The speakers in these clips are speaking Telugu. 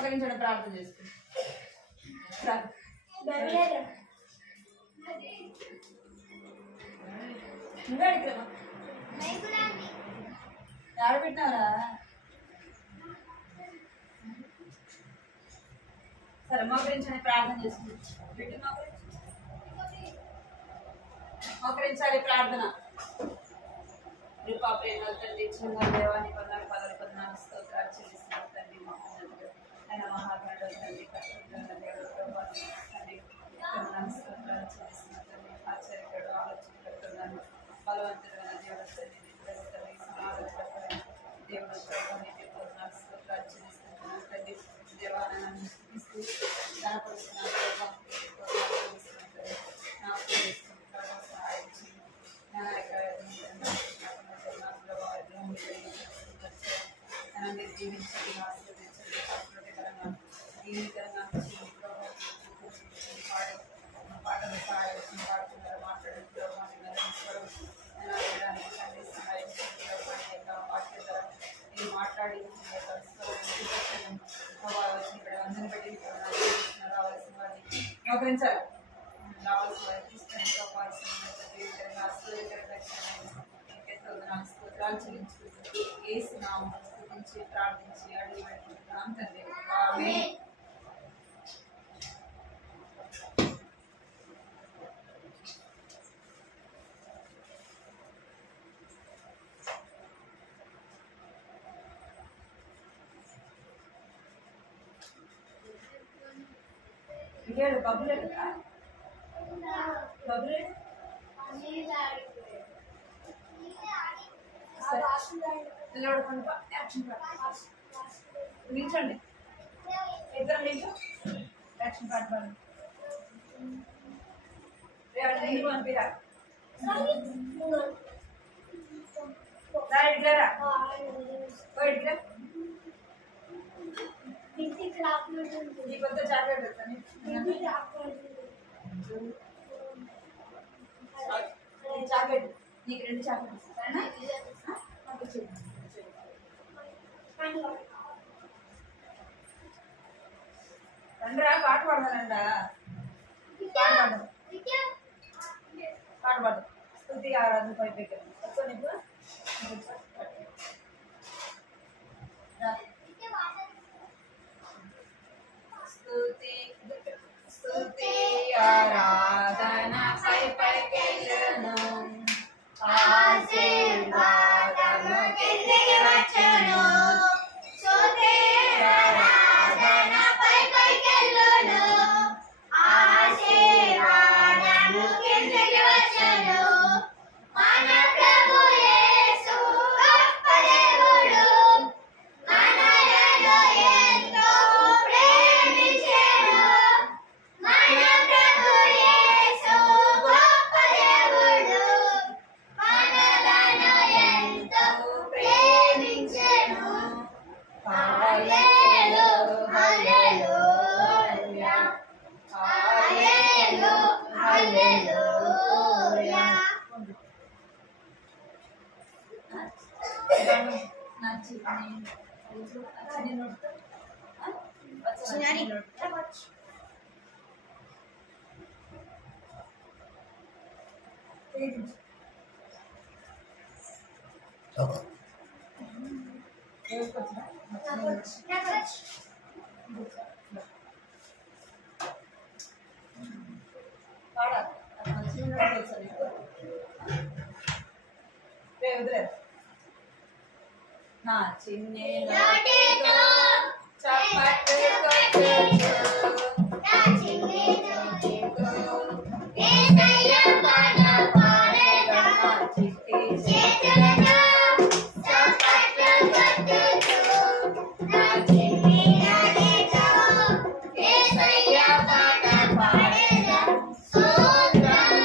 మోకరించడం ప్రార్థన చేసుకుంటాం. ఆడబెట్టినారా? సరే మోకరించని ప్రార్థన చేసుకుంటాం. మోకరించాలి ప్రార్థన. కృపా ప్రేమల తండ్రి, చిన్న దేవాన్ని పదాలు పదాలు పద్నాలుగు స్తోత్రాలు చెల్లిస్తున్నారు తండ్రి. ఆయన మహాగణుడు తండ్రి, తండ్రి స్తోత్రాలు చెల్లిస్తున్నారు తండ్రి. ఆశ్చర్యకరుడు, ఆలోచనకర్తను, బలవంతుడైన దేవుడు తండ్రి, సమాధానకర్తైన దేవుడు పద్నాలుగు స్తోత్రాలు చెల్లిస్తున్నారు తండ్రి. దేవాలయాన్ని ఇస్తూ ధనపరుస్తున్నారు సహాయం జీవించండి, ఆశీర్వదించండి, ఆశీర్వదకరంగా జీవితంగా పాటలు సహాయం పాడుతున్నారు, మాట్లాడుతూ తండ్రి సహాయం వాక్య ద్వారా మీరు మాట్లాడి అందరిని బట్టి రావాల్సిన వారిని గమనించాలి. రావాల్సిన వారిని తీసుకొని స్తోత్రాలు చెల్లించుకుంటూ యేసు నామమున స్తుతించి ప్రార్థించి అడిగి పెట్టుకుంటున్నాం తండ్రి. ఆమేన్. ఇంకేడు బబ్బులే కదా బబ్బులే నిల్చండి, ఇద్దరు నిల్చో. యాక్షన్ పాట పాడు. నీళ్ళు పంపిరా ఇట్లరా ఇట్లా నీ కొత్త చాక్లెట్ చాక్లెట్ నీకు 2 చాక్లెట్ సరేనా? రండిరా పాట పాడతానండా. పాట పాడు. స్తుతి ఆరాధన పైపెక్కాను నీకు స్తుతి ఆరాధన పైపెక్కాను ఆశీర్వాదము కిందికి వచ్చును. స్తుతి ఆరాధన పైపెక్కాను ఆశీర్వాదము కిందికి వచ్చును. మన ప్రభు యేసు గొప్ప దేవుడు, మనలను ఎంతో ప్రేమించెను. మన ప్రభు యేసు గొప్ప దేవుడు, మనలను ఎంతో ప్రేమించెను. హల్లెలూయా హల్లెలూయా హల్లెలూయా. నా చిన్ని నోటితో చప్పట్లు కొట్టుచు, నా చిన్ని నోటితో యేసయ్య పాట పాడేదా. నా చిట్టి చేతులతో చప్పట్లు కొట్టుచు, నా చిన్ని నోటితో యేసయ్య పాట పాడేదా. స్తోత్రం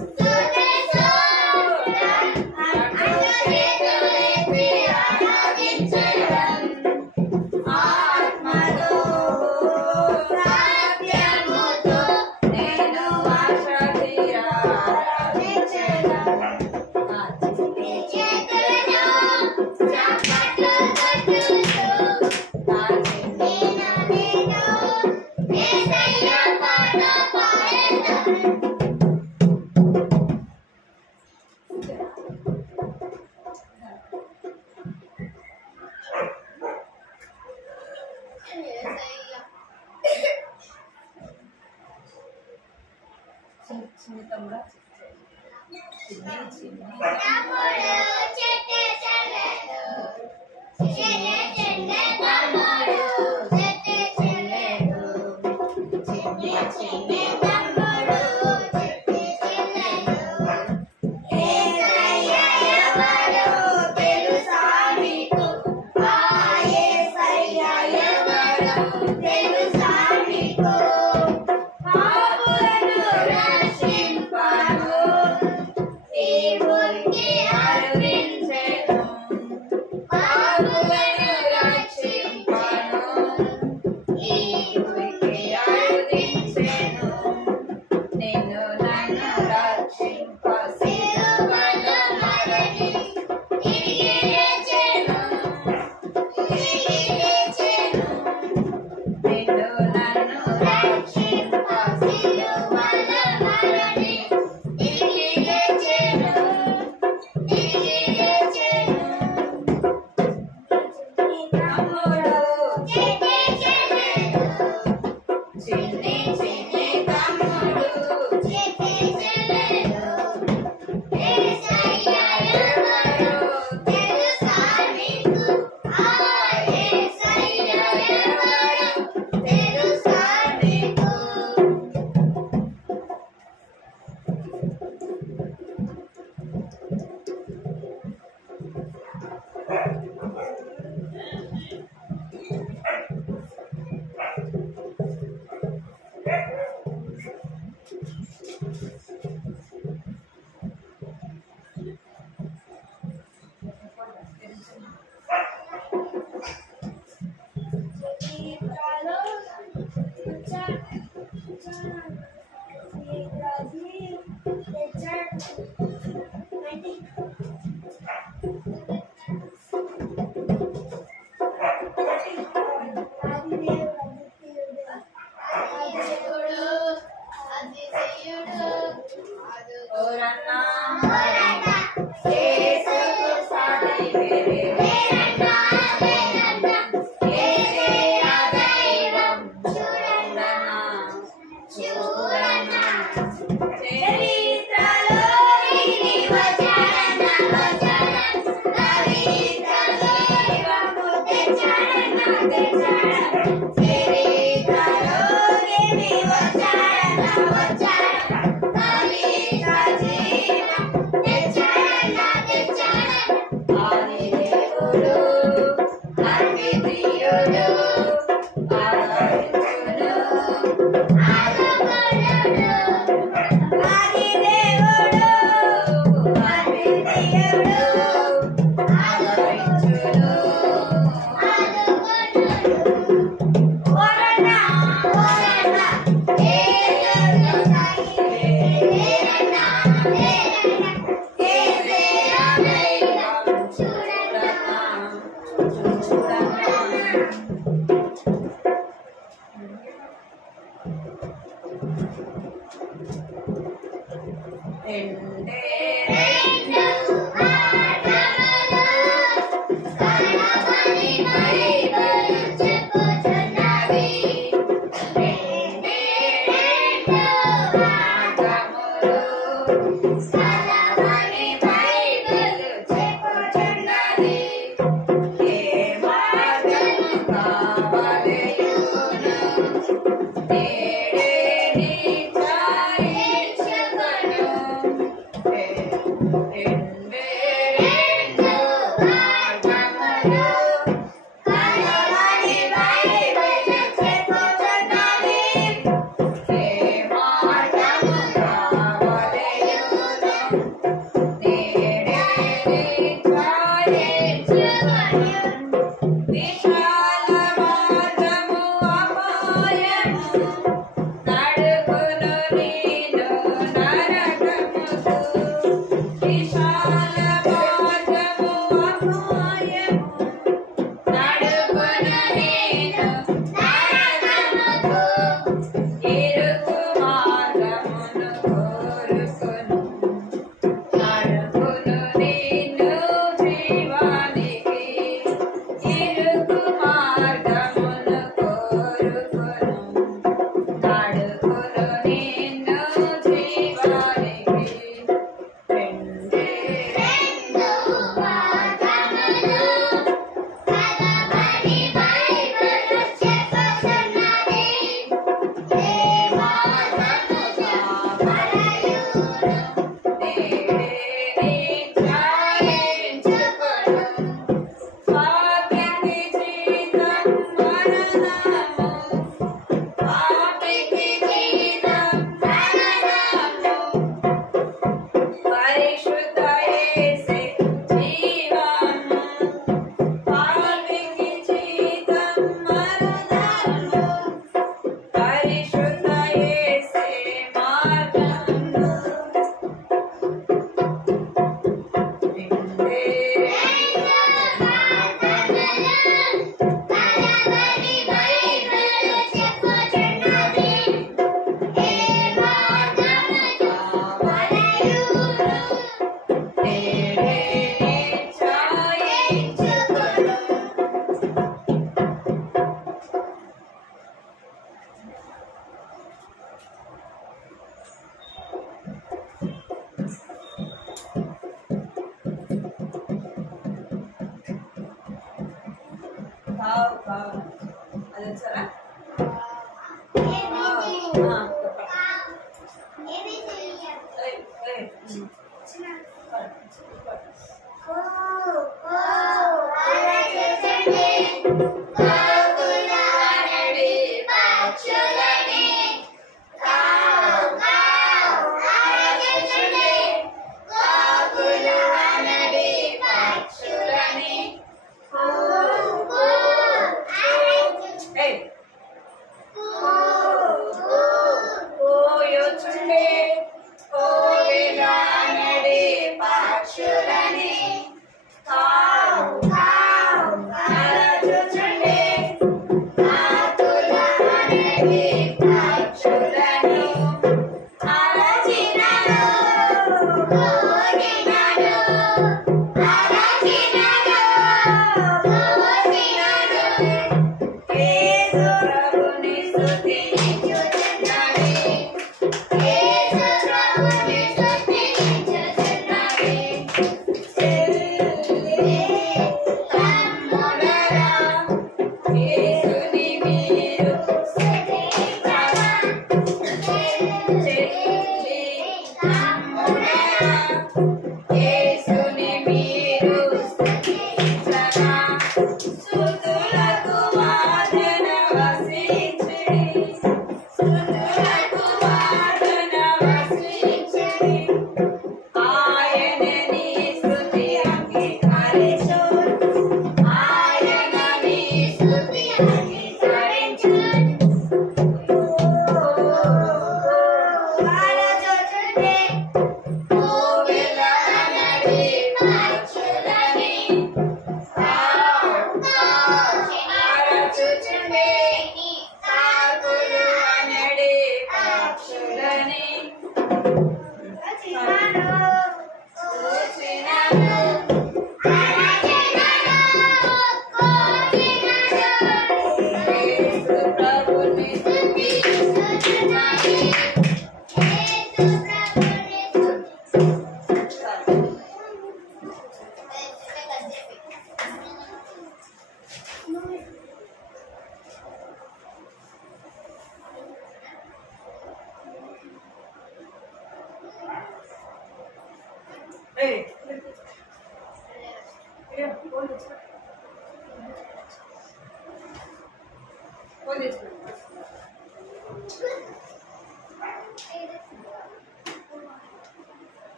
స్తుతి స్తోత్రం అటు చేతులెత్తి ఆరాధించెదం. ఆత్మలో సత్యముతో నేను ఆశ తీరా ఆరాధించెదం. నా చిట్టి చేతులను చప్పట్లు కొట్టుచు, నా చిన్ని కావు కావు అది వచ్చారా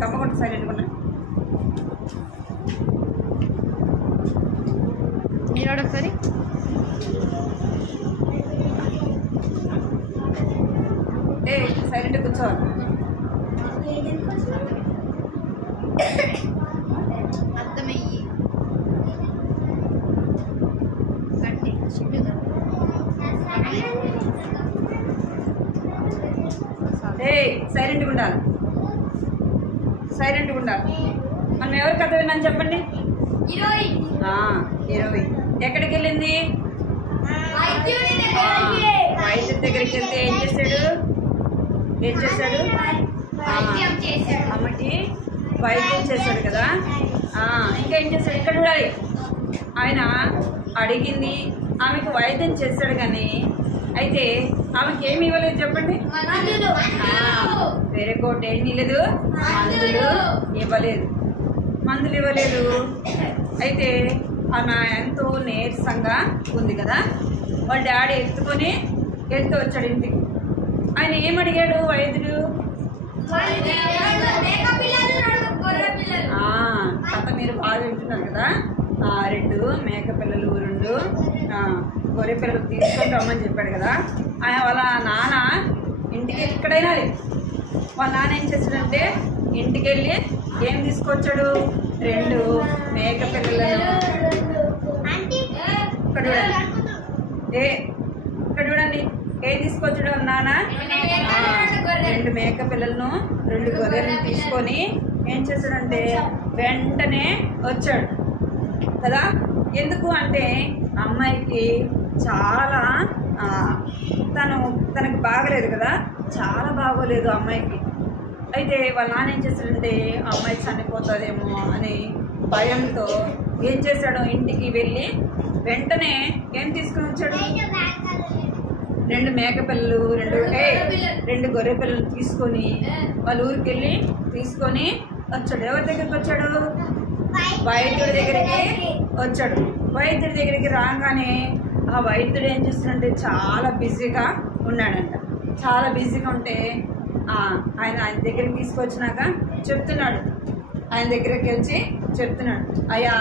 తప్పకుండా సైలెంట్గా ఉన్నా మీరు ఒకసారి సైలెంట్గా కూర్చోవాలి. అర్థమయ్యి సైలెంట్గా ఉండాలి. సైలెంట్గా ఉండాలి. మనం ఎవరి కథ విన్నాను చెప్పండి. 20 ఎక్కడికి వెళ్ళింది? వైద్యుడి దగ్గరికి వెళ్తే ఏం చేశాడు? అమ్మకి వైద్యం చేశాడు కదా. ఇంకా ఏం చేశాడు? ఇక్కడ చూడాలి. ఆయన అడిగింది, ఆమెకు వైద్యం చేశాడు. కానీ అయితే ఆమెకి ఏమి ఇవ్వలేదు చెప్పండి. వేరే కోట ఏమి లేదు, మందులు ఇవ్వలేదు. అయితే ఆమె ఎంతో నీరసంగా ఉంది కదా. వాళ్ళ డాడీ ఎత్తుకొని వచ్చాడు ఇంటికి. ఆయన ఏమడిగాడు వైద్యుడు? కథ మీరు బాగా వింటున్నారు కదా. 2 మేక పిల్లలు, 2 గొర్రె పిల్లలు తీసుకొని రమ్మని చెప్పాడు కదా. ఆయన వాళ్ళ నాన్న ఇంటికి ఎక్కడైనా వాళ్ళ నాన్న ఏం చేశాడంటే ఇంటికి వెళ్ళి ఏం తీసుకొచ్చాడు? 2 మేక పిల్లలను. ఇక్కడ చూడండి ఏం తీసుకొచ్చాడు నాన్న? 2 మేక పిల్లలను, 2 గొర్రెలను తీసుకొని ఏం చేశాడంటే వెంటనే వచ్చాడు కదా. ఎందుకు అంటే అమ్మాయికి చాలా తనకు బాగలేదు కదా. చాలా బాగోలేదు అమ్మాయికి. అయితే వాళ్ళ నాన్న ఏం చేశాడంటే అమ్మాయి చనిపోతుందేమో అని భయంతో ఏం చేశాడు, ఇంటికి వెళ్ళి వెంటనే ఏం తీసుకుని వచ్చాడు, 2 మేకపిల్లలు 2 గొర్రె పిల్లలు తీసుకొని వాళ్ళ ఊరికి వెళ్ళి తీసుకొని వచ్చాడు. ఎవరి దగ్గరికి వచ్చాడు, వైద్యుడి దగ్గరికి వచ్చాడు. వైద్యుడి దగ్గరికి రాగానే ఆ వైద్యుడు ఏం చేస్తున్నాడంటే చాలా బిజీగా ఉన్నాడంట. చాలా బిజీగా ఉంటే ఆయన దగ్గరికి తీసుకొచ్చినాక చెప్తున్నాడు, ఆయన దగ్గరికి వచ్చి చెప్తున్నాడు, అయ్యా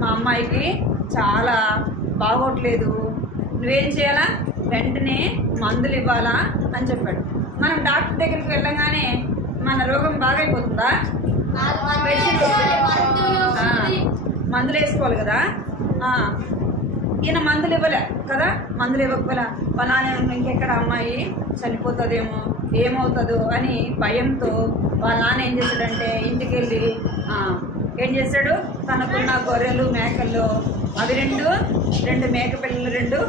మా అమ్మాయికి చాలా బాగోట్లేదు, నువ్వేం చేయాలా, వెంటనే మందులు ఇవ్వాలా అని చెప్పాడు. మనం డాక్టర్ దగ్గరికి వెళ్ళగానే మన రోగం బాగైపోతుందా, మందులు వేసుకోవాలి కదా. ఈయన మందులు ఇవ్వలే కదా, మందులు ఇవ్వకపోలే వాళ్ళ నాన్న ఇంకెక్కడ అమ్మాయి చనిపోతుందేమో ఏమవుతుందో అని భయంతో వాళ్ళ నాన్న ఏం చేశాడంటే ఇంటికి వెళ్ళి ఏం చేశాడు, తనకున్న గొర్రెలు మేకల్లో అవి 2 మేక పిల్లలు 2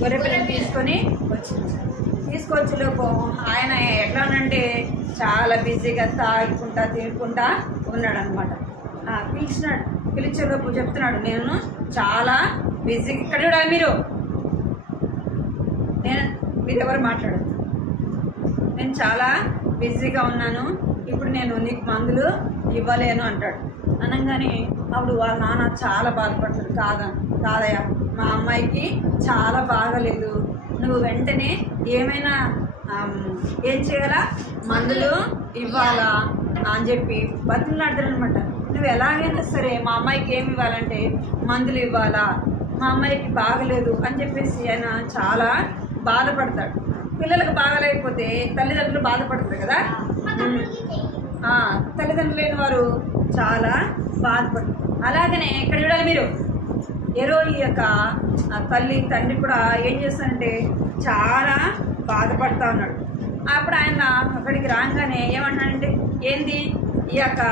గొర్రె పిల్లలు తీసుకొని తీసుకొచ్చేలోపు ఆయన ఎట్లా అంటే చాలా బిజీగా తాగుకుంటా తినుకుంటా ఉన్నాడు అనమాట. పిలిచేలోపు చెప్తున్నాడు, నేను చాలా బిజీ, ఇక్కడ కూడా మీరు ఎవరు మాట్లాడదు, నేను చాలా బిజీగా ఉన్నాను, ఇప్పుడు నేను నీకు మందులు ఇవ్వలేను అంటాడు. అనగానే అప్పుడు వాళ్ళ నాన్న చాలా బాధపడతాడు, కాదయ్యా మా అమ్మాయికి చాలా బాగలేదు, నువ్వు వెంటనే ఏమైనా ఏం చేయాలా, మందులు ఇవ్వాలా అని చెప్పి బతిమలాడతాడు అనమాట. నువ్వు ఎలాగైనా సరే మా అమ్మాయికి ఏమి ఇవ్వాలంటే మందులు ఇవ్వాలా, మా అమ్మాయికి బాగలేదు అని చెప్పేసి ఆయన చాలా బాధపడతాడు. పిల్లలకు బాగలేకపోతే తల్లిదండ్రులు బాధపడతారు కదా, తల్లిదండ్రులు లేని వారు చాలా బాధపడతారు. అలాగనే ఇక్కడ చూడాలి మీరు, ఈ యొక్క తల్లి తండ్రి కూడా ఏం చేస్తారంటే చాలా బాధపడతా ఉన్నాడు. అప్పుడు ఆయన అక్కడికి రాగానే ఏమంటాడంటే, ఏంది ఈ యొక్క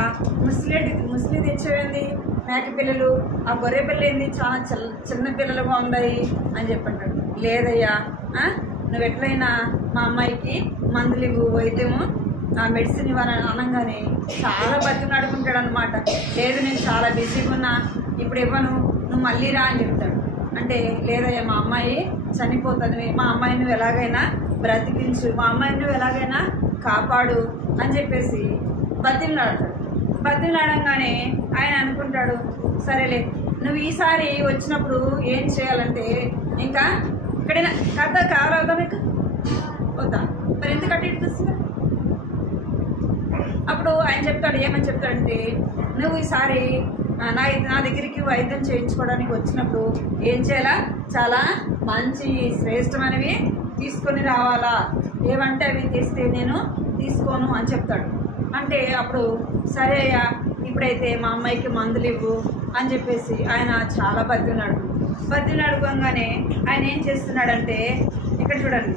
ముస్లి తెచ్చేవేంది, మేక పిల్లలు, ఆ గొర్రె పిల్లలు ఏంది చాలా చిన్న పిల్లలుగా ఉన్నాయి అని చెప్పంటాడు. లేదయ్యా నువ్వు ఎట్లయినా మా అమ్మాయికి మందులు ఇవ్వు, వైద్యము ఆ మెడిసిన్ ఇవ్వాలని అనగానే చాలా బతిమలాడుకుంటాడు అనమాట. లేదు నేను చాలా బిజీగా ఉన్నా, ఇప్పుడు ఇవ్వను, నువ్వు మళ్ళీ రా అని చెప్తాడు. అంటే లేదయ్యా మా అమ్మాయి చనిపోతుంది, మా అమ్మాయిని నువ్వు ఎలాగైనా బ్రతికించు, మా అమ్మాయిని నువ్వు ఎలాగైనా కాపాడు అని చెప్పేసి బతిమలాడతాడు. బతిమలాడంగానే ఆయన అనుకుంటాడు, సరేలే నువ్వు ఈసారి వచ్చినప్పుడు ఏం చేయాలంటే, ఇంకా ఇక్కడైనా కథ కావాలవుతా మీకు వద్దా, మరి ఎందుకు అటు ఇటు చూస్తున్నా. అప్పుడు ఆయన చెప్తాడు, ఏమని చెప్తాడంటే, నువ్వు ఈసారి నా దగ్గరికి వైద్యం చేయించుకోవడానికి వచ్చినప్పుడు ఏం చేయాలా, చాలా మంచి శ్రేష్టమైనవి తీసుకొని రావాలా, ఏమంటే అవి తెస్తే నేను తీసుకోను అని చెప్తాడు. అంటే అప్పుడు సరే అయ్యా ఇప్పుడైతే మా అమ్మాయికి మందులు ఇవ్వు అని చెప్పేసి ఆయన చాలా బతిమలాడుకోగానే ఆయన ఏం చేస్తున్నాడంటే, ఇక్కడ చూడండి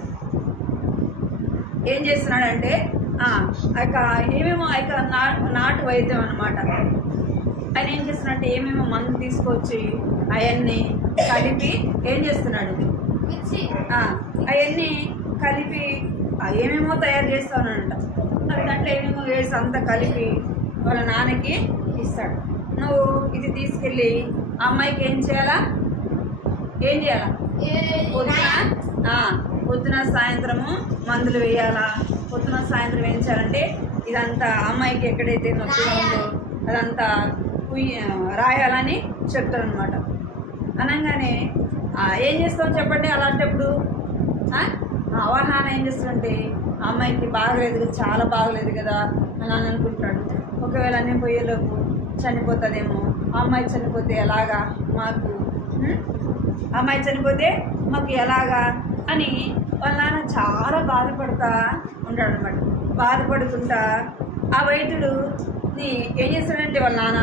ఏం చేస్తున్నాడంటే ఏమేమో నాటు వైద్యం అనమాట. ఆయన ఏం చేస్తున్నాడంటే ఏమేమో మందు తీసుకొచ్చి అవన్నీ కలిపి ఏం చేస్తున్నాడు, అవన్నీ కలిపి ఏమేమో తయారు చేస్తా ఉన్నాడంట. అవి దాంట్లో ఏమేమో వేసి అంతా కలిపి వాళ్ళ నాన్నకి ఇస్తాడు. నువ్వు ఇది తీసుకెళ్ళి అమ్మాయికి ఏం చేయాలా, పొద్దున సాయంత్రము మందులు వేయాలా, పొద్దున సాయంత్రం ఏం చేయాలంటే ఇదంతా అమ్మాయికి ఎక్కడైతే నొప్పి ఉందో అదంతా రాయాలని చెప్తారు అనమాట. అనగానే ఏం చేస్తామని చెప్పండి. అలాంటప్పుడు వాళ్ళ నాన్న ఏం చేస్తాడంటే అమ్మాయికి బాగలేదు, చాలా బాగలేదు కదా అని అనుకుంటాడు. ఒకవేళ అన్నీ పోయేలోపు చనిపోతుందేమో, అమ్మాయి చనిపోతే ఎలాగా మాకు, అమ్మాయి చనిపోతే మాకు ఎలాగా అని వాళ్ళ నాన్న చాలా బాధపడుతూ ఉంటాడు అనమాట. బాధపడుకుంటా ఆ వైద్యుడు ఏం చేస్తాడంటే వాళ్ళ నాన్న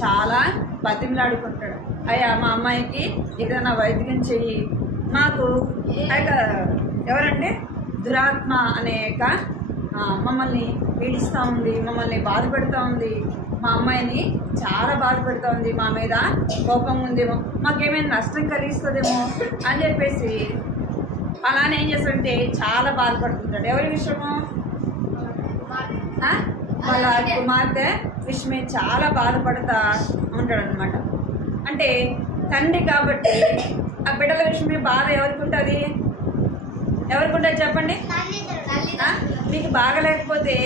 చాలా బతిమలాడుకుంటాడు, అయ్యా మా అమ్మాయికి ఏదైనా వైద్యం చెయ్యి, మాకు ఎవరంటే దురాత్మ అనే మమ్మల్ని పీడిస్తూ ఉంది, మమ్మల్ని బాధ పెడతా ఉంది, మా అమ్మాయిని చాలా బాధ పెడతా ఉంది, మా మీద కోపం ఉందేమో, మాకేమైనా నష్టం కలిగిస్తుందేమో అని చెప్పేసి అలానే ఏం చేస్తుంటే చాలా బాధపడుతుంటాడు. ఎవరి విషయము, వాళ్ళ కుమార్తె విషయమే చాలా బాధపడతా ఉంటాడు అనమాట. అంటే తండ్రి కాబట్టి ఆ బిడ్డల విషయమే బాధ ఎవరికి ఉంటుంది? ఎవరికి ఉంటుంది చెప్పండి? మీకు బాగలేకపోతే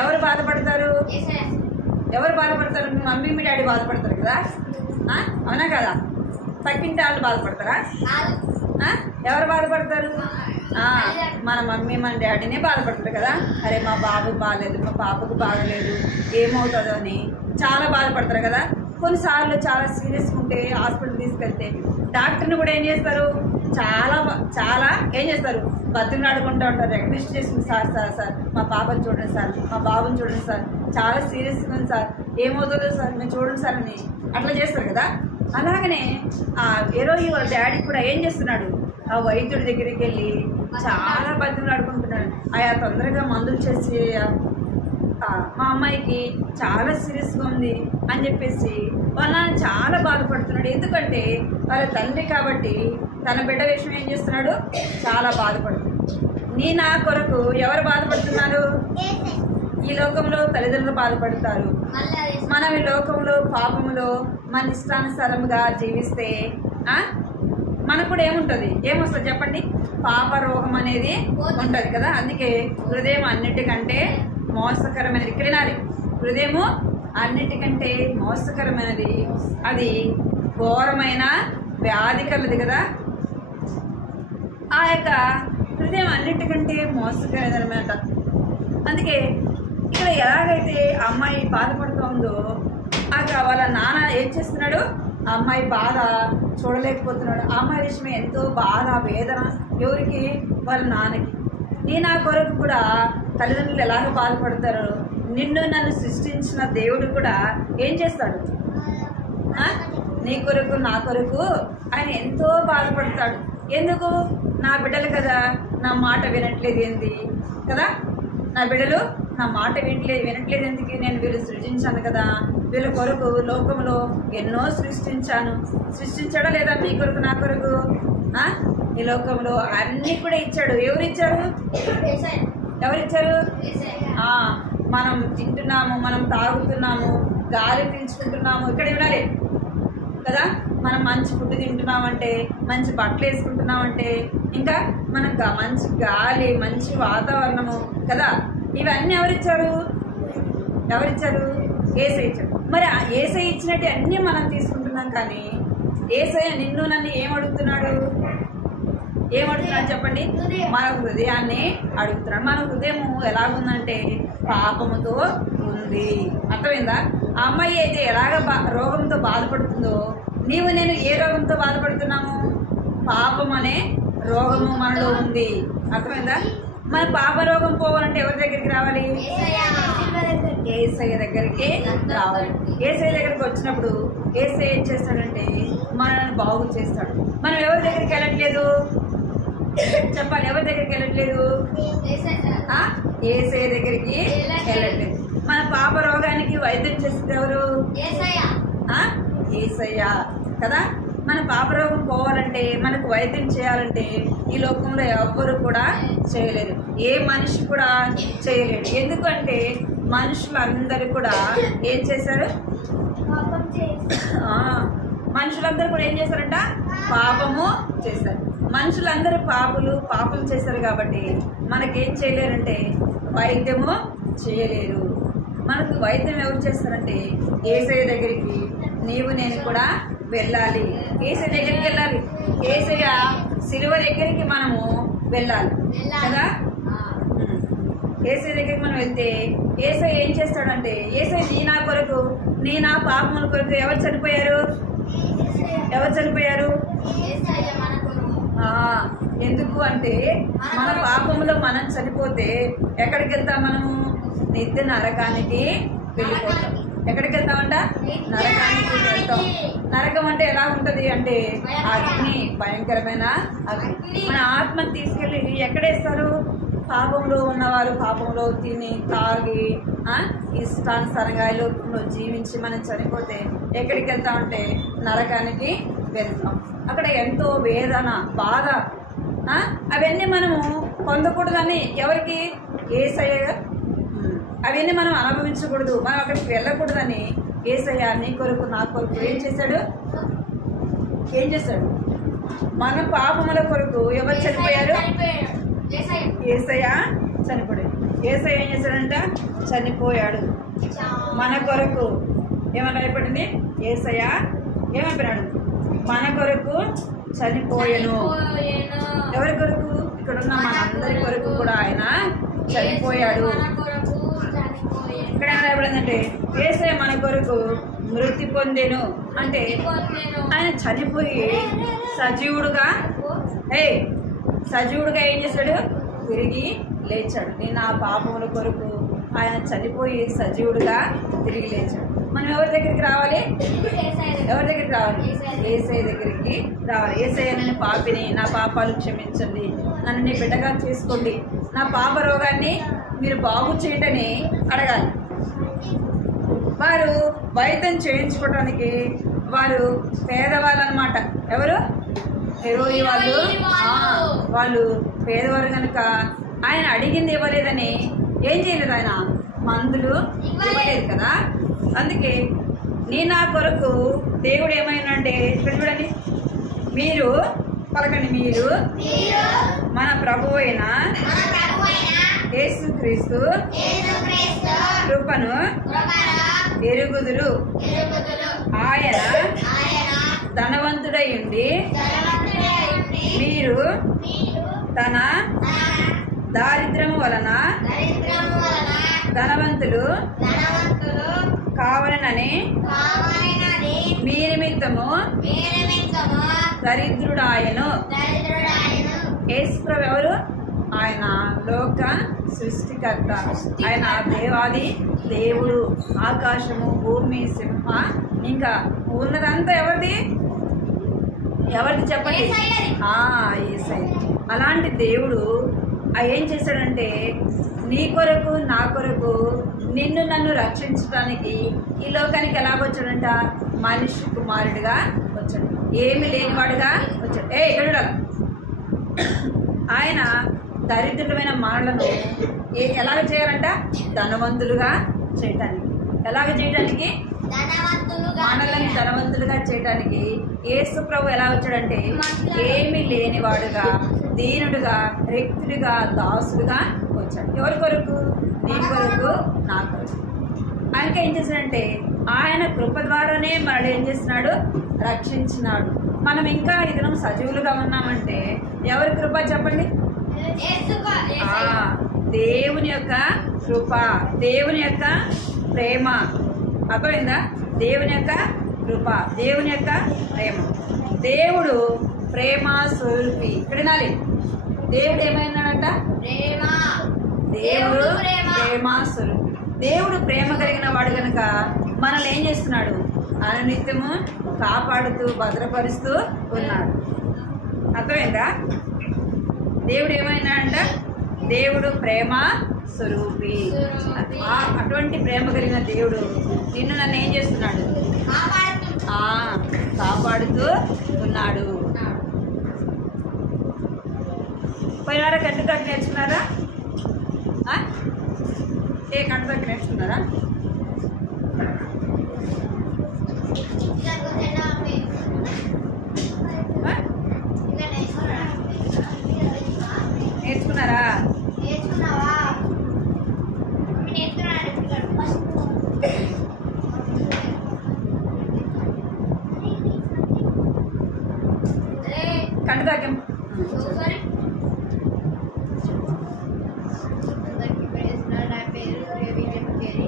ఎవరు బాధపడతారు? ఎవరు బాధపడతారు? మీ మమ్మీ మీ డాడీ బాధపడతారు కదా, అవునా కదా? పక్కింటి వాళ్ళు బాధపడతారా? ఎవరు బాధపడతారు? మన మమ్మీ మన డాడీనే బాధపడతారు కదా. అరే మా బాబుకి బాగాలేదు, మా పాపకు బాగలేదు, ఏమవుతుందో అని చాలా బాధపడతారు కదా. కొన్నిసార్లు చాలా సీరియస్గా ఉంటే హాస్పిటల్ తీసుకెళ్తే డాక్టర్ని కూడా ఏం చేస్తారు? చాలా ఏం చేస్తారు? బతిమలాడుకుంటూ ఉంటారు, రిక్వెస్ట్ చేస్తుంది, సార్ సార్ సార్ మా పాపని చూడండి సార్, మా బాబుని చూడండి సార్, చాలా సీరియస్గా ఉంది సార్, ఏమవుతుందో సార్ మేము చూడండి సార్ అని అట్లా చేస్తారు కదా. అలాగనే ఆ హీరోయి వాళ్ళ డాడీ కూడా ఏం చేస్తున్నాడు? ఆ వైద్యుడి దగ్గరికి వెళ్ళి చాలా బతిమలాడుకుంటున్నాడు. ఆయా తొందరగా మందులు చేసి మా అమ్మాయికి చాలా సీరియస్గా ఉంది అని చెప్పేసి వాళ్ళ చాలా బాధపడుతున్నాడు. ఎందుకంటే వాళ్ళ తండ్రి కాబట్టి తన బిడ్డ విషయం ఏం చేస్తున్నాడు? చాలా బాధపడుతున్నాడు. నా కొరకు ఎవరు బాధపడుతున్నారు? ఈ లోకంలో తల్లిదండ్రులు బాధపడతారు. మనం ఈ లోకంలో పాపములో మన ఇష్టానుసారముగా జీవిస్తే మనకు కూడా ఏముంటుంది? ఏమొస్తుంది చెప్పండి? పాప రోగం అనేది ఉంటుంది కదా. అందుకే హృదయం అన్నిటికంటే మోసకరమైనది. ఇక్కడ వినాలి, హృదయము అన్నిటికంటే మోసకరమైనది, అది ఘోరమైన వ్యాధి కలది కదా. ఆ యొక్క హృదయం అన్నిటికంటే మోసకరమైనదన్నమాట. అందుకే ఇక్కడ ఎలాగైతే అమ్మాయి బాధపడుతుందో వాళ్ళ నాన్న ఏం చేస్తున్నాడు? ఆ అమ్మాయి బాధ చూడలేకపోతున్నాడు. ఆ అమ్మాయి విషయమే ఎంతో బాధ వేదన. ఎవరికి? వాళ్ళ నాన్నకి. నా కొరకు కూడా తల్లిదండ్రులు ఎలాగ బాధపడతారో నిన్ను నన్ను సృష్టించిన దేవుడు కూడా ఏం చేస్తాడు? నీ కొరకు నా కొరకు ఆయన ఎంతో బాధపడతాడు. ఎందుకు? నా బిడ్డలు కదా నా మాట వినట్లేదు ఏంది కదా, నా బిడ్డలు నా మాట వినట్లేదు ఎందుకు? నేను వీళ్ళు సృష్టించాను కదా, వీళ్ళ కొరకు లోకంలో ఎన్నో సృష్టించాడా లేదా? మీ కొరకు నా కొరకు ఈ లోకంలో అన్నీ కూడా ఇచ్చాడు. ఎవరిచ్చారు? ఎవరిచ్చారు? మనం తింటున్నాము, మనం తాగుతున్నాము, గాలి పీల్చుకుంటున్నాము. ఇక్కడ వినాలి కదా, మనం మంచి ఫుడ్ తింటున్నామంటే, మంచి బట్టలు వేసుకుంటున్నామంటే, ఇంకా మనకు మంచి గాలి, మంచి వాతావరణము కదా, ఇవన్నీ ఎవరిచ్చారు? ఎవరిచ్చారు? యేసయ్య ఇచ్చాడు. మరి ఆ యేసయ్య ఇచ్చినట్టు అన్నీ మనం తీసుకుంటున్నాం. కానీ యేసయ్య నిన్ను నన్ను ఏమడుగుతున్నాడు? చెప్పండి? మన హృదయాన్ని అడుగుతున్నాడు. మన హృదయం ఎలాగుందంటే పాపముతో ఉంది. అర్థమైందా? ఆ అమ్మాయి అయితే ఎలాగ రోగంతో బాధపడుతుందో, నీవు నేను ఏ రోగంతో బాధపడుతున్నాము? పాపం అనే రోగము మనలో ఉంది. అర్థమైందా? మన పాప రోగం పోవాలంటే ఎవరి దగ్గరికి రావాలి? యేసయ్య దగ్గరికి రావాలి. యేసయ్య దగ్గరికి వచ్చినప్పుడు యేసయ్య ఏం చేస్తాడంటే మనల్ని బాగు చేస్తాడు. మనం ఎవరి దగ్గరికి వెళ్ళట్లేదు? చెప్పాలి, ఎవరి దగ్గరికి వెళ్ళట్లేదు? యేసయ్య దగ్గరికి వెళ్ళట్లేదు. మన పాప రోగానికి వైద్యం చేసేది ఎవరు? యేసయ్య కదా. మన పాప రోగం పోవాలంటే, మనకు వైద్యం చేయాలంటే ఈ లోకంలో ఎవ్వరు కూడా చేయలేరు. ఏ మనిషి కూడా చేయలేడు. ఎందుకంటే మనుషులందరూ కూడా ఏం చేశారు? మనుషులందరూ కూడా ఏం చేశారంట? పాపము చేశారు. మనుషులందరూ పాపం చేశారు కాబట్టి మనకేం చేయలేరంటే వైద్యము చేయలేరు. మనకు వైద్యం ఎవరు చేస్తారంటే యేసయ్య దగ్గరికి నీవు నేను కూడా వెళ్ళాలి. యేసయ్య దగ్గరికి వెళ్ళాలి. యేసయ్య సిలువ దగ్గరికి మనము వెళ్ళాలి కదా. యేసయ్య దగ్గరికి మనం వెళ్తే యేసయ్య ఏం చేస్తాడంటే, యేసయ్య నా కొరకు, నా పాపముల కొరకు ఎవరు చనిపోయారు? ఎందుకు అంటే మన పాపంలో మనం చనిపోతే ఎక్కడికి వెళ్తాం? మనము నిత్య నరకానికి వెళ్ళిపోతాం. ఎక్కడికి వెళ్తామంట? నరకానికి వెళ్తాం. నరకం అంటే ఎలా ఉంటది అంటే అగ్ని, భయంకరమైన అగ్ని. మన ఆత్మను తీసుకెళ్ళి ఎక్కడేస్తారు? పాపంలో ఉన్నవారు పాపంలో తిని తాగి ఇష్టానుసారంగా లోకంలో జీవించి మనం చనిపోతే ఎక్కడికి వెళ్తామంటే నరకానికి వెళ్తాం. అక్కడ ఎంతో వేదన, బాధ, అవన్నీ మనము పొందకూడదని ఎవరికి? యేసయ్య అవన్నీ మనం అనుభవించకూడదు, మనం అక్కడికి వెళ్ళకూడదని యేసయ్య నీ కొరకు నా కొరకు ఏం చేశాడు? మన పాపముల కొరకు ఎవరు చనిపోయారు? యేసయ్య చనిపోయాడు. యేసయ్య ఏం చేశాడంట? చనిపోయాడు మన కొరకు. ఏమని రాయబడింది? యేసయ్య ఏమైపోయాడు? మన కొరకు చనిపోయాను. ఎవరి కొరకు? ఇక్కడ ఉన్న మన అందరి కొరకు కూడా ఆయన చనిపోయాడు. ఇక్కడ ఏం రాయబడిందంటే యేసయ్య మన కొరకు మృతి పొందెను అంటే ఆయన చనిపోయి సజీవుడుగా ఏం చేశాడు? తిరిగి లేచాడు. నేను ఆ పాపముల కొరకు ఆయన చనిపోయి సజీవుడుగా తిరిగి లేచాడు. మనం ఎవరి దగ్గరికి రావాలి? యేసయ్య దగ్గరికి రావాలి. యేసయ్య నేను పాపిని, నా పాపాలు క్షమించండి, నన్ను నీ బిడ్డగా చేసుకోండి, నా పాప రోగాన్ని మీరు బాగు చేయటని అడగాలి. వారు వైద్యం చేయించుకోవడానికి వారు పేదవాళ్ళు అనమాట. ఎవరు? హెరోయి వాళ్ళు పేదవారు కనుక ఆయన అడిగింది ఇవ్వలేదని ఏం చేయలేదు, ఆయన మందులు ఇవ్వలేదు కదా. అందుకే నా కొరకు దేవుడు ఏమైనా ఇక్కడ చూడండి, మీరు పలకండి, మీరు మన ప్రభువు అయిన యేసుక్రీస్తు కృపను ఎరుగుదురు. ఆయన ధనవంతుడై ఉండి మీరు తన దారిద్ర్యము వలన ధనవంతులు కావాలనని మీ నిమిత్తము దరిద్రుడాయను. యేసుప్రభు ఎవరు? ఆయన లోక సృష్టికర్త, ఆయన దేవాది దేవుడు. ఆకాశము, భూమి, సింహ ఇంకా ఉన్నదంతా ఎవరిది చెప్పండి? యేసయ్య. అలాంటి దేవుడు ఏం చేశాడంటే నీ కొరకు నా కొరకు నిన్ను నన్ను రక్షించడానికి ఈ లోకానికి ఎలాగొచ్చాడంట? మనిషి కుమారుడిగా వచ్చాడు, ఏమి లేనివాడుగా వచ్చాడు. ఇక్కడ ఆయన దరిద్రులమైన మనలను ఎలాగ చేయాలంట? ధనవంతులుగా చేయటానికి. ఎలాగ చేయడానికి? మనల్ని ధనవంతులుగా చేయడానికి యేసు ప్రభు ఎలా వచ్చాడంటే ఏమీ లేనివాడుగా, దీనుడుగా, రిక్తుడిగా, దాసుడుగా వచ్చాడు. ఎవరి కొరకు? నీ కొరకు, నా కొరకు. ఆయనకి ఏం చేశాడంటే ఆయన కృప ద్వారానే మనల్ని ఏం చేస్తున్నాడు? రక్షించినాడు. మనం ఇంకా ఈ దినం సజీవులుగా ఉన్నామంటే ఎవరి కృప చెప్పండి? దేవుని యొక్క కృప, దేవుని యొక్క ప్రేమ. అర్థమైందా? దేవుని యొక్క కృప, దేవుని యొక్క ప్రేమ. దేవుడు ప్రేమ స్వరూపి. ఇక్కడ వినాలి, దేవుడు ఏమైనాడంట? దేవుడు ప్రేమ స్వరూపి. దేవుడు ప్రేమ కలిగిన వాడు కనుక మనల్ని ఏం చేస్తున్నాడు? అనునిత్యము కాపాడుతూ భద్రపరుస్తూ ఉన్నాడు. అర్థమైందా? దేవుడు ఏమైనాడంట? దేవుడు ప్రేమ స్వరూపి. అటువంటి ప్రేమ కలిగిన దేవుడు నిన్ను నన్ను ఏం చేస్తున్నాడు? కాపాడుతూ ఉన్నాడు. పోయినారా? కంటితోటి నేర్చుకున్నారా? కంటితోటి నేర్చుకున్నారా? నేర్చుకున్నారా? కంటిదాకా అందరికీ ప్రైజ్ లార్డ్. నా పేరు ఏవిఎంకేరి.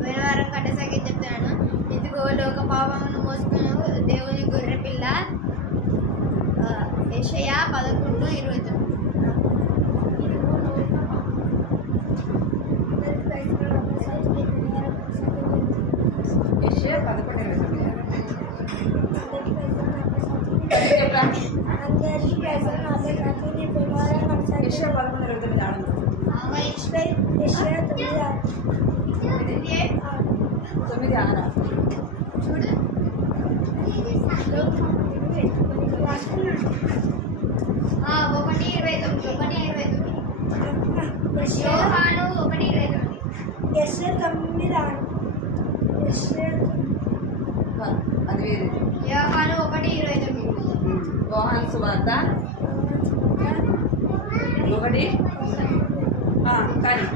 పోయిన వారం కట్టసాగి చెప్తాను. ఇదిగో లోక పాపమును మోసుకున్న దేవుని గొర్రె పిల్ల. యెషయా 11:29. యెషయా 11:29. 9 6 చూడు 1:29 యోహాను 1:29 అది వేరే. యోహాను 1:29 యోహాను సువార్త 1 కానీ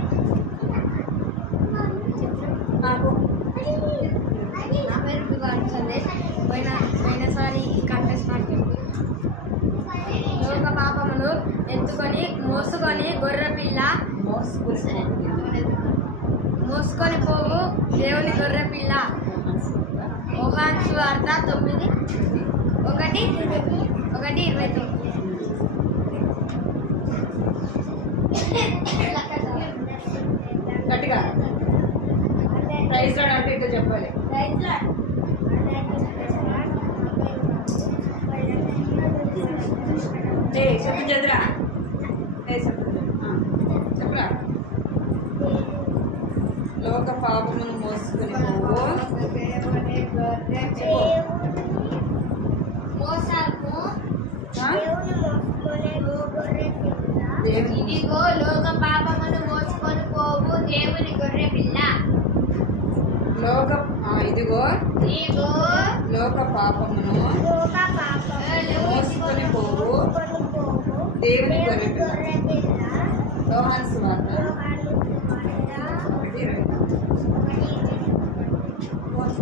నా పేరు దుకాణం సందేశ్ పోయినసారి కంటెస్ట్ లోక పాపమును ఎత్తుకొని మోసుకొని గొర్రె పిల్ల మోసుకొని పోవు దేవుని గొర్రె పిల్ల యోహాను సువార్త 1:29 గట్టిగా ప్రైజ్ రాడ్ అంటే ఇట్లా చెప్పాలి. చెప్పు చదురా చెప్పరా. లోక పాపమును మోసుకుని పోవు ఇదిగో లోక పాపమును మోసుకొని పోవు దేవుని గొర్రె పిల్ల. ఇదిగో లోక పాపమును మోసుకొని పోవు దేవుని గొర్రె పిల్ల. యోహాను సువార్త 1.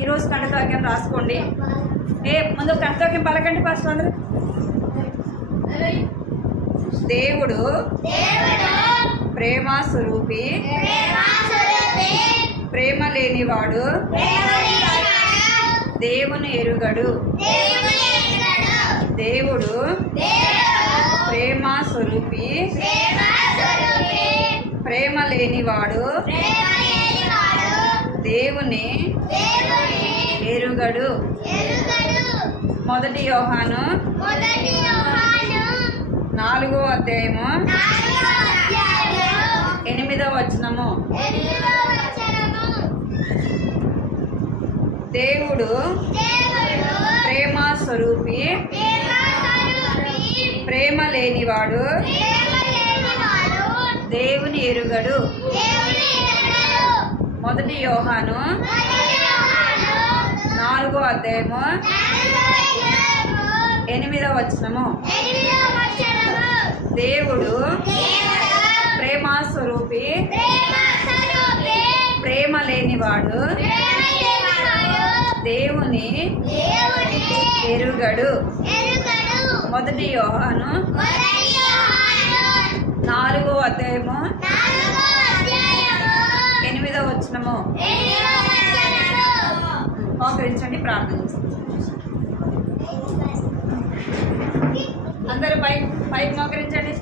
ఈరోజు కంటవాక్యం రాసుకోండి. ముందు కంటవాక్యం పలకండి ఫస్ట్ అందరూ. దేవుడు ప్రేమ స్వరూపి, ప్రేమ లేనివాడు దేవుని ఎరుగడు. దేవుడు ప్రేమ స్వరూపి, ప్రేమ లేనివాడు దేవుని ఎరుగడు. 1 యోహాను 4వ అధ్యాయము 8వ వచనము. దేవుడు ప్రేమ స్వరూపి, ప్రేమ లేనివాడు దేవుని ఎరుగడు. 1 యోహాను 4వ అధ్యాయము 8వ వచనము. దేవుడు ప్రేమ స్వరూపి, ప్రేమ లేనివాడు దేవుని ఎరుగడు. 1 యోహాను 4వ అధ్యాయము 8వ వచనము. మోకరించండి, ప్రార్థన చేస్తాం. అందరూ పైకి మోకరించండి.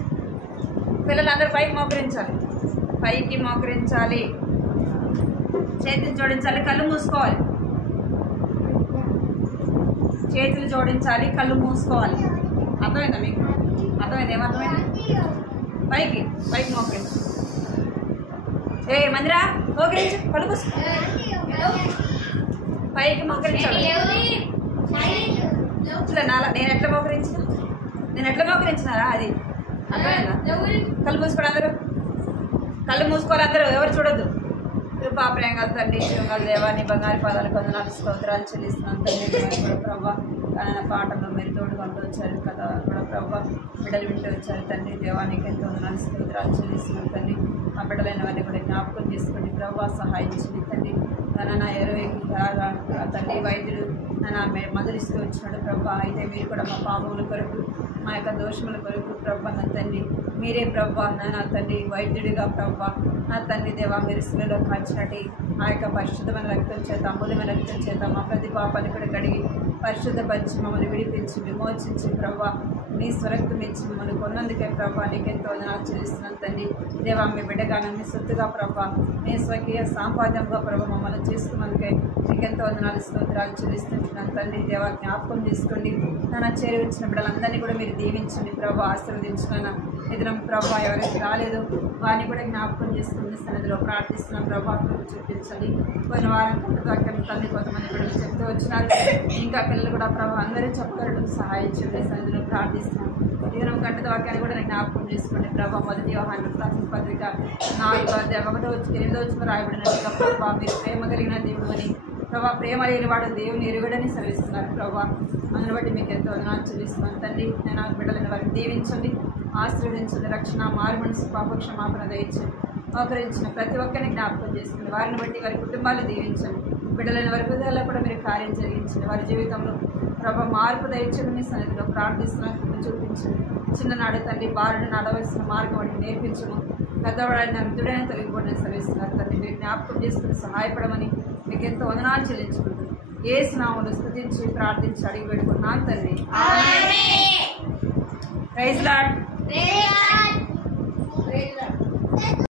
పిల్లలు అందరూ పైకి మోకరించాలి, పైకి మోకరించాలి, చేతులు జోడించాలి, కళ్ళు మూసుకోవాలి. చేతులు జోడించాలి, కళ్ళు మూసుకోవాలి. అర్థమైందా మీకు? అర్థమైంది? ఏమర్థమైంది? పైకి మోకరించు. మందిరా మోకరించు, కళ్ళు మూసుకో. పైకి మోకరించాలి. నేను ఎట్లా మోకరించినారా అది అర్థమైందా? కళ్ళు మూసుకోండి అందరూ, కళ్ళు మూసుకోవాలి అందరూ, ఎవరు చూడొద్దు. పాపరేంగా తండ్రి దేవాన్ని బంగారు పాదాలు కొందనాలు స్తోత్రాలు చెల్లిస్తున్నాను తండ్రి. ప్రభావ పాటల్లో మీరు తోడుకుంటూ వచ్చారు కదా కూడా ప్రభావ, బిడ్డలు వింటూ వచ్చారు తండ్రి. దేవానికి ఎంతో వందనాలు స్తోత్రాలు చెల్లిస్తున్నాను తండ్రి. ఆ బిడ్డలైన వారిని కూడా జ్ఞాపకం చేసుకోండి ప్రభావ, సహాయం చేయండి తండ్రి. నా 20 తండ్రి వైద్యుడు నా మధురిస్తూ వచ్చినాడు ప్రభా. అయితే మీరు కూడా మా పాపముల కొరకు, మా యొక్క దోషముల కొరకు ప్రభా నా తండ్రి మీరే ప్రభా నా తండ్రి వైద్యుడిగా ప్రభా నా తండ్రి దేవా మీరు శిలువలో కాచినట్టు ఆ యొక్క పరిశుద్ధమైన రక్తం చేత, అమూల్యమైన రక్తం చేత మా ప్రతి పాపాన్ని కూడా కడిగి పరిశుద్ధపరిచి మమ్మల్ని విడిపించి విమోచించి ప్రభా నీ స్వరక్తం ఇచ్చి మిమ్మల్ని కొన్నందుకే ప్రభా నీకెంతో వందనాలు చెల్లిస్తున్నాను తండ్రి. దేవా మీ బిడ్డగాను మీ సొత్తుగా ప్రభా మీ స్వకీయ సాంపాద్యంగా ప్రభా మమ్మల్ని చేసుకున్నందుకే నీకెంతో వందనాలు స్తోత్రాలు చెల్లిస్తున్నాను తండ్రి. దేవా జ్ఞాపకం చేసుకోండి. నన్ను చేరి వచ్చిన బిడ్డలందరినీ కూడా మీరు దీవించండి ప్రభా, ఆశీర్వదించిన నిద్రం ప్రభా ఎవరైతే రాలేదు వారిని కూడా జ్ఞాపకం చేసుకుని సన్నిధిలో ప్రార్థిస్తున్నాం ప్రభా, చూపించండి. పోయిన వారం అక్కడ తల్లి కొంతమంది బిడ్డలు చెప్తూ వచ్చినారు, ఇంకా పిల్లలు కూడా ప్రభా అందరూ చెప్పగలడం సహాయం చేయండి. సన్నిధిలో ప్రార్థిస్తున్నాం. ఇదిగో గంట వాక్యాన్ని కూడా జ్ఞాపకం చేసుకోండి ప్రభా. మొదటి యోహాను రాసిన పత్రిక 4:8 రాయబడినట్టుగా ప్రభా మీరు ప్రేమ కలిగిన దేవుడు అని ప్రభా, ప్రేమ లేనివాడు దేవుని ఎరుగడని సెలవిస్తున్నారు ప్రభా. అందుని బట్టి మీకు ఎంతో వందనాలు చెల్లిస్తున్నాను తండ్రి. నేను బిడ్డలను వారిని దీవించండి, ఆశీర్వదించండి, రక్షణ మారు మనసు పాపక్షమాపణ దయచండి. మోకరించిన ప్రతి ఒక్కరిని జ్ఞాపకం చేసుకుని వారిని బట్టి వారి కుటుంబాలు దీవించండి. బిడ్డలైన వారి హృదయాల్లో కూడా మీరు కార్యం జరిగించండి. వారి జీవితంలో ప్రభా మార్పు దయచండి. సన్నిధిలో ప్రార్థిస్తున్నాను, చూపించండి. చిన్ననాడు తండ్రి బాలుడు నడవలసిన మార్గం వాటిని నేర్పించము. పెద్దవాడైన వృద్ధుడైన తొలగిపోయిన సెలవిస్తున్నారు తండ్రి. మీరు జ్ఞాపకం చేసుకుని సహాయపడమని మీకు ఎంతో వందనాలు చెల్లించుకుంటుంది. యేసు నామములో స్తుతించి ప్రార్థించి అడిగి పెట్టుకున్నాను తండ్రి. Praise lord.